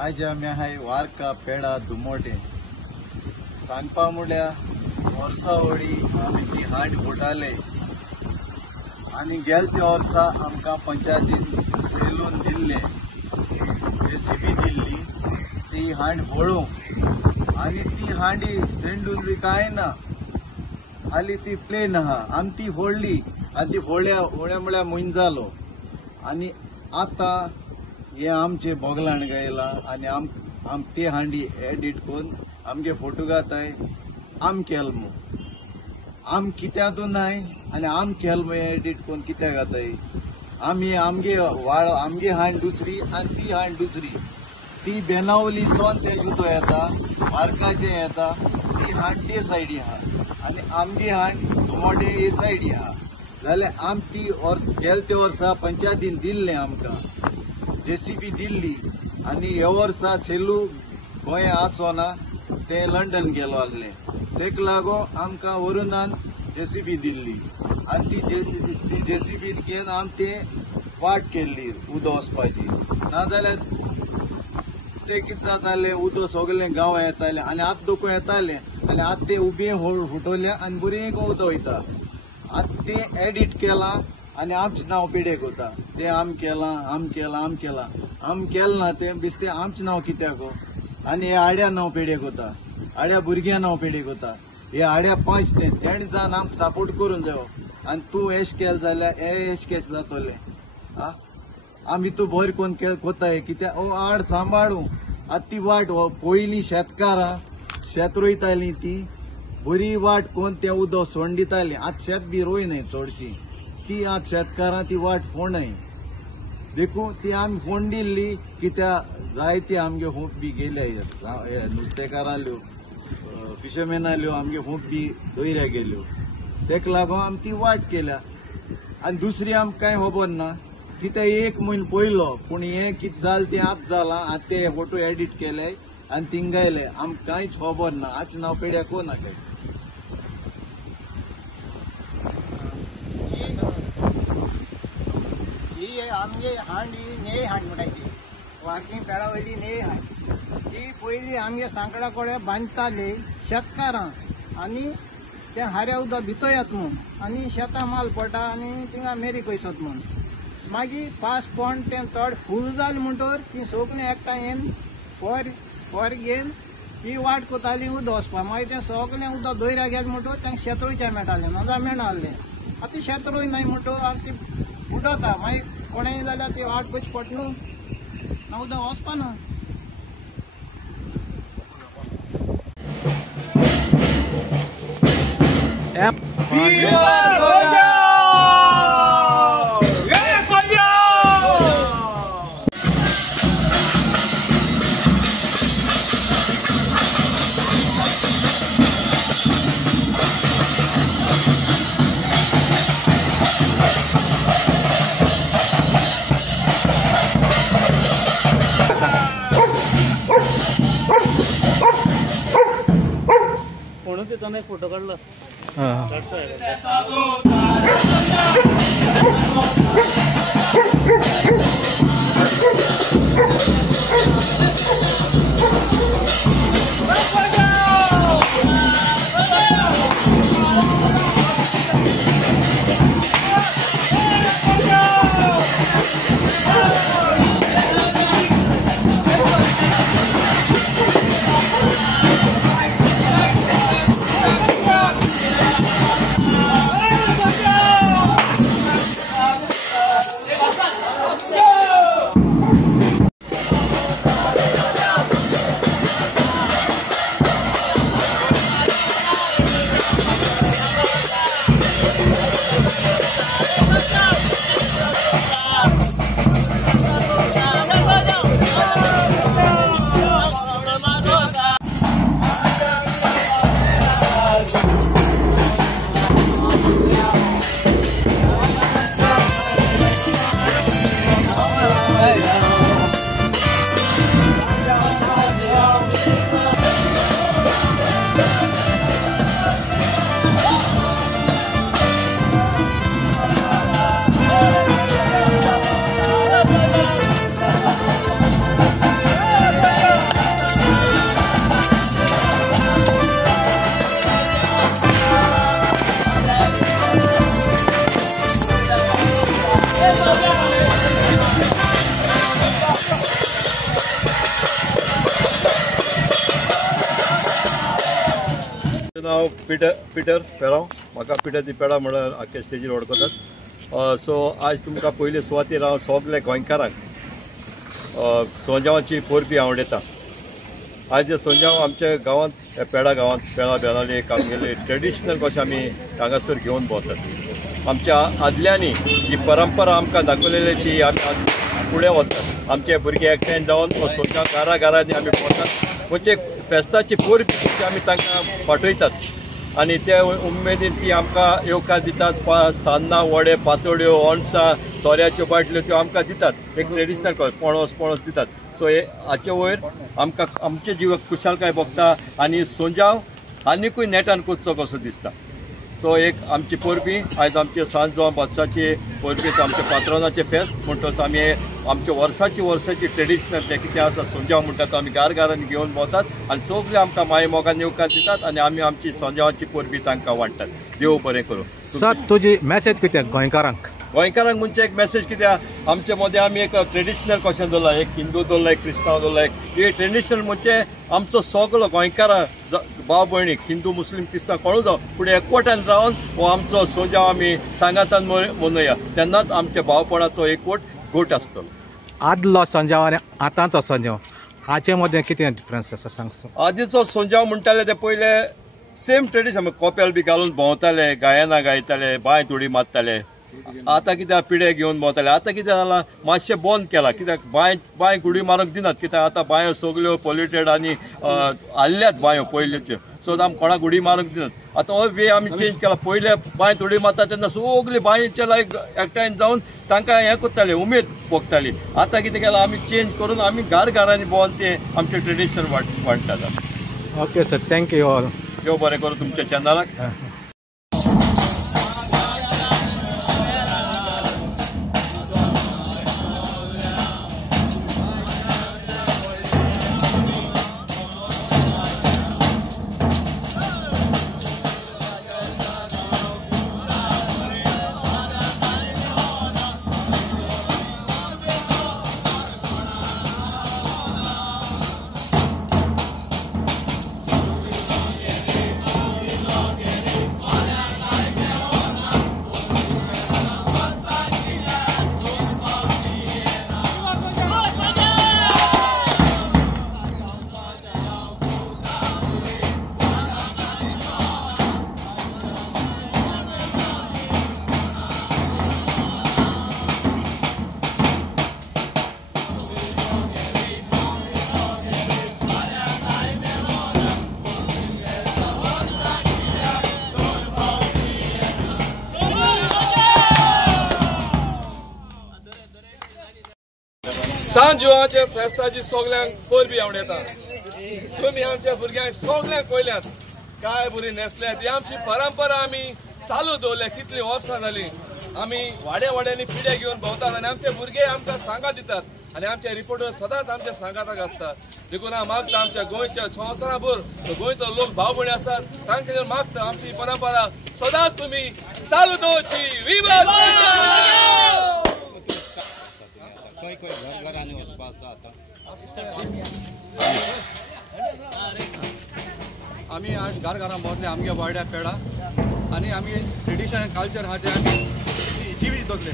आज आम्ही आहे वारका पेडा दुमोटे सांगपा म्हणल्यार वर्सा होळी आमी ती हांड फुटाले आणि गेल त्या वर्सा आमकां पंचायतीन सेलून दिल्ले JCB दिल्ली ती हांड फोडूंक आणि ती हांडी सेंडून बी काय ना हाली ती प्लेन आहा आमी ती फोडली आणि ती फोड्या म्हळ्यार म्हयनो जालो आणि आता हे आमचे बोगलाण गायला आणि आम ते हांडी एडिट करून आमचे फोटो घाताय आम केल्मो आम कित्यातून नाय आणि आम केल्मो एडिट करून कित्या घाताय आमी आमगे हांड दुसरी आणि ती हांड दुसरी ती बेनावली सोन ते जुतो येता मार्काचे येता ती हांड ते सायडी आहा आणि आमगे हांड दुमोटे हे सायडी आहा जाल्यार आम ती गेल ते वर्सा पंचायतीन दिल्ले आमकां JCB दिल्ली आणि ह्या वर्सा सेलू गोंय आसोना ते लंडन गेलो आसले तेक लागून आमकां वरुनान JCB दिल्ली आणि ती JCB घेवन आम ते वाट केल्ली उदो वचपाची नाजाल्यार ते कितें जाताले उदो सगळे गांव येताले आणि आतां दोकूय येताले आणि आतां ते उबे फुटोवले आणि बरें उदो वयता आतां ते एडिट केला आणि आमचे नाव पेडेक होता ते आम केला ना ते बिस्ते आमचे नाव कित्याक आणि हे आड्या नाव पेडेक होता आड्या भुरग्या नाव पेडेक होता हे आड्या 5 तेणे जावन आमकां सपोर्ट करून जायो आणि तूं एश केल जाल्यार हे एश केस जातले आमी तूं बरें कोण कोताय कित्याक आड सांबाळू आतां ती वाट पयलीं शेतकारां शेत रोयतालीं ती बरी वाट कोण ते उदो सोंड दितालीं आतां शेत बी रोयनाय चडशी ती आज शेतकारां ती वाट फोंडाय देखून ती आमी फोंड दिल्ली कित्याक जायते आमगे खूब बी गेले नुस्तेकाराल्यो फिशरमॅनाल्यो आमगे खूब बी दोयऱ्या गेल्यो तेका लागून आमी ती वाट केल्या आनी दुसरी आमकां कांय खबर ना कित्याक 1 म्हयनो पयलो पूण हें कितें जालें तें आतां जालां आतां ते फोटो एडिट केले आनी थिंग गायले आमकां कांयच खबर ना आतां नांव पेड्याक कोना काय आमगे हांड ही नेय हांड म्हणटाय वारकी पेडा वयली नेय हांड ती पयली आमगे सांकडा कोडे बांदताले शेतकारां आनी ते हाऱ्या उदक भितर येत म्हूण आनी शेतां माल पडटा आनी थिंगा मेरी पयसत म्हूण मागीर पास पोंड तें चड फूल जालें म्हणटोर ती सगळीं एकठांय येवन फोर घेवन ती वाट कोताली उदक वचपा मागीर तें सगळें उदक दोयऱ्या गेलें म्हणटोर तांकां शेत रोयचें मेळटालें नाजाल्यार मेळनासलें आतां शेत रोयनाय म्हणटोर आनी ती उडता मागीर कोणेय जाल्यार ती वाट करची पडटा न्हू ना उदक वचपा ना कोणाचा एक फोटो काढला म्हजें नांव पिटर पेरांव. म्हाका पिटर दी पेडा म्हणून आख्या स्टेजीर वळखतात. सो आज तुमकां पयले सुवातेर हांव सगळे गोंयकारांक सोंजावाची पोरबी आवडयता. आज सोंजाव आमच्या गांवांत पेडा गांवांत पेडा बेनावली आमगेले ट्रेडिशनल कशें आमी हांगासर घेवन भोंवतात. आमच्या आदल्यांनी जी परंपरा आमकां दाखयलेली ती आमी फुडें वतात. आमचे भुरगे एकठांय जावन सोंजाव घरांनी आमी भोंवतात. म्हणजे फेस्ताची पोरबी आमी तांकां फाटयतात आनी ते उमेदीन ती आमकां येवकार दितात. सान्नां वडे पातोड्यो ओणसां सोऱ्याच्यो बाटल्यो त्यो आमकां दितात. एक ट्रेडिशनल पणस दितात. सो हे हाचे वयर आमकां आमचे जिवाक खुशालकाय भोगता आनी सोंजाव आनिकूय नेटान कुदचो कसो दिसता. सो एक आमची पोरबी आयज आमचे सांजो बत्साची पोरबीच आमचे पात्रोनाचे फेस्त म्हणटच आमी आमचे वर्साची ट्रेडिशनल ते कितें आसा सोंजाव म्हणटा तो आमी घरांनी घेवन भोंवतात आनी सगळे आमकां माये मोगान येवकार दितात आनी आमी आमची सोंजावाची पोरबी तांकां वाडटात. देव बरें करूं. सर तुजी मॅसेज कित्याक गोंयकारांक म्हणजे एक मॅसेज कित्याक आमचे मदें आमी एक ट्रेडिशनल कशें दवरला. एक हिंदू दवरला, एक क्रिस्तांव दवरला. हे ट्रेडिशनल म्हणजे आमचो सगळो गोंयकारां भाव भयणीक हिंदू मुस्लीम क्रिस्तांव कोणू जावं पूण एकवटान रावन हो आमचो सोंजाव आमी सांगातान मनोवया. तेन्नाच आमच्या भावपणाचो एकवट घोट आसतलो. आदलो सोंजाव आनी आतांचो सोंजाव हाचे मदें कितें डिफरन्स आसा सांग. आदीचो सोंजाव म्हणटाले ते पयले सेम ट्रेडिशन कोपेल बी घालून भोंवताले, गायनां गायताले, बांय थोडी मारताले. आतां कित्याक पिडे घेवन भोंवताले. आतां कितें जालां मातशें बंद केलां कित्याक बांय उडी मारूंक दिनात. कित्याक आतां बांयो सगल्यो पोल्युटेड आनी हाल्ल्यात बांयो पयलींच्यो. सो आमी कोणाक उडी मारूंक दिनात. आतां हो वे आमी चेंज केला. पयले बांय उडी मारता तेन्ना सगळी बांयचे लायक एकठांय जावन तांकां हें करताले, उमेद भोगताली. आतां कितें केलां आमी चेंज करून आमी घरांनी भोंवन तें आमचें ट्रेडिशन वाडटात. Okay sir, thank you all. देव बरें करूं तुमच्या चॅनलाक. सांजुवाच्या फेस्ताची सगल्यांक पोरबी आवडटा. तुम्ही आमच्या भुरग्यांक सगल्यांक पयल्यात काय बरी नेसल्यात. ही आमची परंपरा आमी चालू दवरल्या. कितली वर्सां जाली आमी वाड्यांनी पिड्या घेवन भोंवतात आनी आमचे भुरगे आमकां सांगा दितात आनी आमचे रिपोर्टर सदांच आमच्या सांगाताक आसतात. देखून हांव मागता आमच्या गोंयच्या संवसाराभर गोंयचो लोक भाव भयणी आसात तांचे मागता आमची परंपरा सदांच तुमी चालू दवरची. विवा सोंजाव. घरांनी वचपाक जाता. आमी आज घरां भोंवतले आमगे वाड्या पेडा आनी आमी ट्रेडिशन आनी कल्चर आहा ते आमी जिवीत दवरले.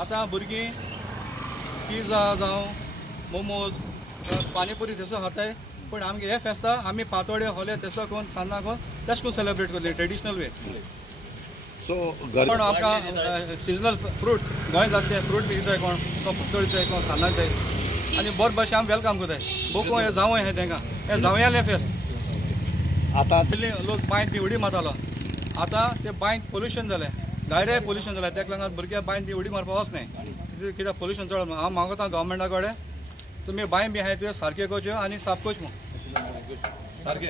आतां भुरगीं पिझ्झा जावं मोमोज पानीपुरी तेसो खाताय पूण आमगे हे फेस्ता आमी पातोड्यो होले तेसो कोन्न सान्नां कोन्न तेश कोन्न सेलिब्रेट करले ट्रेडिशनल वे. सो पण आमकां सिजनल फ्रूट गोंय जातले फ्रूट बी जाय कोण तो पातोळी जाय कोण सान्नां जाय आनी बरे भाशेन आमी वेलकम कोताय. बोको हे जावं हे तांकां हे जावयालें फेस्त. आतां लोक बांयत ती उडी मारतालो. आतां ते बांयत पोल्युशन जालें, गायरे पोल्युशन जालें. ताका लागून भुरगे बांयत ती उडी मारपाक वचनाय कित्याक पोल्युशन चड. हांव मागता गव्हर्मेंटा कडेन तुमी बांय बी आहाय त्यो सारके करच्यो आनी साफ करच्यो सारके.